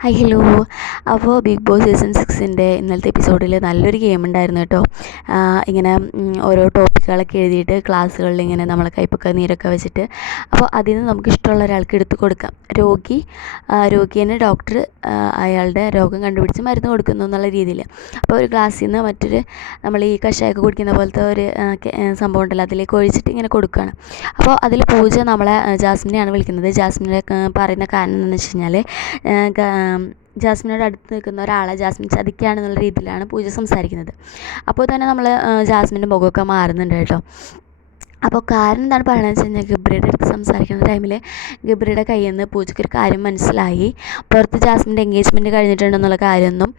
Hi hello അപ്പോൾ big boss season സിക്സിന്റെ ഇന്നലത്തെ എപ്പിസോഡിൽ നല്ലൊരു ഗെയിം ഉണ്ടായിരുന്നു കേട്ടോ. ഇങ്ങനെ ഓരോ ടോപ്പിക്കുകളൊക്കെ എഴുതിയിട്ട് ക്ലാസ്സുകളിൽ ഇങ്ങനെ നമ്മളെ കൈപ്പൊക്കെ നീരൊക്കെ വെച്ചിട്ട്. അപ്പോൾ അതിൽ നിന്ന് നമുക്ക് ഇഷ്ടമുള്ള ഒരാൾക്ക് എടുത്ത് കൊടുക്കാം. രോഗി രോഗിയെ ഡോക്ടർ അയാളുടെ രോഗം കണ്ടുപിടിച്ച് മരുന്ന് കൊടുക്കുന്നു എന്നുള്ള രീതിയിൽ അപ്പോൾ ഒരു ഗ്ലാസ്സിൽ നിന്ന് മറ്റൊരു നമ്മൾ ഈ കഷായമൊക്കെ കുടിക്കുന്ന പോലത്തെ ഒരു സംഭവം ഉണ്ടല്ലോ അതിലേക്ക് ഒഴിച്ചിട്ട് ഇങ്ങനെ കൊടുക്കുകയാണ് അപ്പോൾ അതിൽ പൂജ നമ്മളെ ജാസ്മിനെയാണ് വിളിക്കുന്നത്. ജാസ്മിനെ പറയുന്ന കാരണം എന്താണെന്ന് വെച്ച് കഴിഞ്ഞാൽ ജാസ്മിനോട് അടുത്ത് നിൽക്കുന്ന ഒരാളെ ജാസ്മിൻ ചതിക്കുകയാണെന്നുള്ള രീതിയിലാണ് പൂജ സംസാരിക്കുന്നത്. അപ്പോൾ തന്നെ നമ്മൾ ജാസ്മിന്റെ മുഖമൊക്കെ മാറുന്നുണ്ട് കേട്ടോ. അപ്പോൾ കാരണം എന്താണ് പറയുന്നത് വെച്ച് കഴിഞ്ഞാൽ ഗബ്രിയുടെ അടുത്ത് സംസാരിക്കുന്ന ടൈമിൽ ഗബ്രിയുടെ കയ്യിൽ നിന്ന് പൂജയ്ക്ക് ഒരു കാര്യം മനസ്സിലായി. പുറത്ത് ജാസ്മിന്റെ എൻഗേജ്മെന്റ് കഴിഞ്ഞിട്ടുണ്ടെന്നുള്ള കാര്യമൊന്നും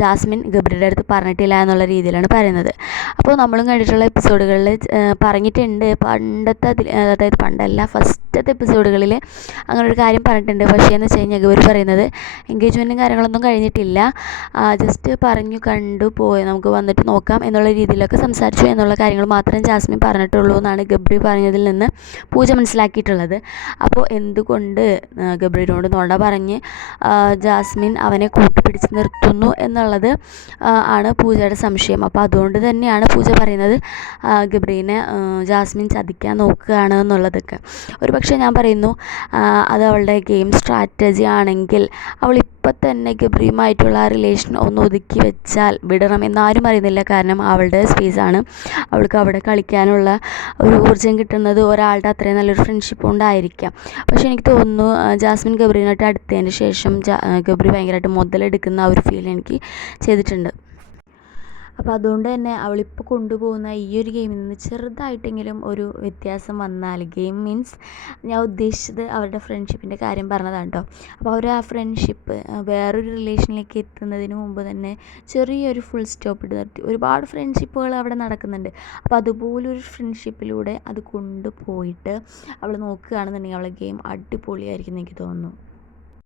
ജാസ്മിൻ ഗബ്രിയുടെ അടുത്ത് പറഞ്ഞിട്ടില്ല എന്നുള്ള രീതിയിലാണ് പറയുന്നത്. അപ്പോൾ നമ്മളും കണ്ടിട്ടുള്ള എപ്പിസോഡുകളിൽ പറഞ്ഞിട്ടുണ്ട്. പണ്ടത്തെ അതിൽ അതായത് പണ്ടല്ല ഫസ്റ്റത്തെ എപ്പിസോഡുകളിൽ അങ്ങനെ ഒരു കാര്യം പറഞ്ഞിട്ടുണ്ട്. പക്ഷേ എന്ന് വെച്ച് കഴിഞ്ഞാൽ ഗബ്രി പറയുന്നത് എൻഗേജ്മെന്റും കാര്യങ്ങളൊന്നും കഴിഞ്ഞിട്ടില്ല. ജസ്റ്റ് പറഞ്ഞു കണ്ടു പോയി നമുക്ക് വന്നിട്ട് നോക്കാം എന്നുള്ള രീതിയിലൊക്കെ സംസാരിച്ചു എന്നുള്ള കാര്യങ്ങൾ മാത്രം ജാസ്മിൻ പറഞ്ഞിട്ടുള്ളൂ എന്നാണ് ഗബ്രി പറഞ്ഞതിൽ നിന്ന് പൂജ മനസ്സിലാക്കിയിട്ടുള്ളത്. അപ്പോൾ എന്തുകൊണ്ട് ഗബ്രിനോട് നോട പറഞ്ഞ് ജാസ്മിൻ അവനെ കൂട്ടിപ്പിടിച്ച് നിർത്തുന്നു എന്നുള്ളത് ആണ് പൂജയുടെ സംശയം. അപ്പോൾ അതുകൊണ്ട് തന്നെയാണ് പൂജ പറയുന്നത് ഗബ്രീനെ ജാസ്മിൻ ചതിക്കാൻ നോക്കുകയാണ് എന്നുള്ളതൊക്കെ. ഒരു പക്ഷേ ഞാൻ പറയുന്നു അത് അവളുടെ ഗെയിം സ്ട്രാറ്റജി ആണെങ്കിൽ അവൾ ഇപ്പം തന്നെ ഗബ്രിയുമായിട്ടുള്ള ആ റിലേഷൻ ഒന്ന് ഒതുക്കി വെച്ചാൽ വിടണം എന്നാരും അറിയുന്നില്ല. കാരണം അവളുടെ സ്പേസാണ് അവൾക്ക് അവിടെ കളിക്കാനുള്ള ഒരു ഊർജം കിട്ടുന്നത് ഒരാളുടെ അത്രയും നല്ലൊരു ഫ്രണ്ട്ഷിപ്പ് കൊണ്ടായിരിക്കാം. പക്ഷേ എനിക്ക് തോന്നുന്നു ജാസ്മിൻ ഗബ്രീനായിട്ട് അടുത്തതിന് ശേഷം ഗബ്രി ഭയങ്കരമായിട്ട് മുതലെടുക്കുന്ന ആ ഒരു ഫീൽ എനിക്ക് ചെയ്തിട്ടുണ്ട്. അപ്പോൾ അതുകൊണ്ട് തന്നെ അവളിപ്പോൾ കൊണ്ടുപോകുന്ന ഈ ഒരു ഗെയിമിൽ നിന്ന് ചെറുതായിട്ടെങ്കിലും ഒരു വ്യത്യാസം വന്നാൽ ഗെയിം മീൻസ് ഞാൻ ഉദ്ദേശിച്ചത് അവരുടെ ഫ്രണ്ട്ഷിപ്പിന്റെ കാര്യം പറഞ്ഞതാണ് കേട്ടോ അപ്പോൾ അവർ ആ ഫ്രണ്ട്ഷിപ്പ് വേറൊരു റിലേഷനിലേക്ക് എത്തുന്നതിന് മുമ്പ് തന്നെ ചെറിയൊരു ഫുൾ സ്റ്റോപ്പ് ഇട്ട് നിർത്തി. ഒരുപാട് ഫ്രണ്ട്ഷിപ്പുകൾ അവിടെ നടക്കുന്നുണ്ട്. അപ്പോൾ അതുപോലൊരു ഫ്രണ്ട്ഷിപ്പിലൂടെ അത് കൊണ്ടുപോയിട്ട് അവൾ നോക്കുകയാണെന്നുണ്ടെങ്കിൽ അവളെ ഗെയിം അടിപൊളിയായിരിക്കും എനിക്ക് തോന്നുന്നു.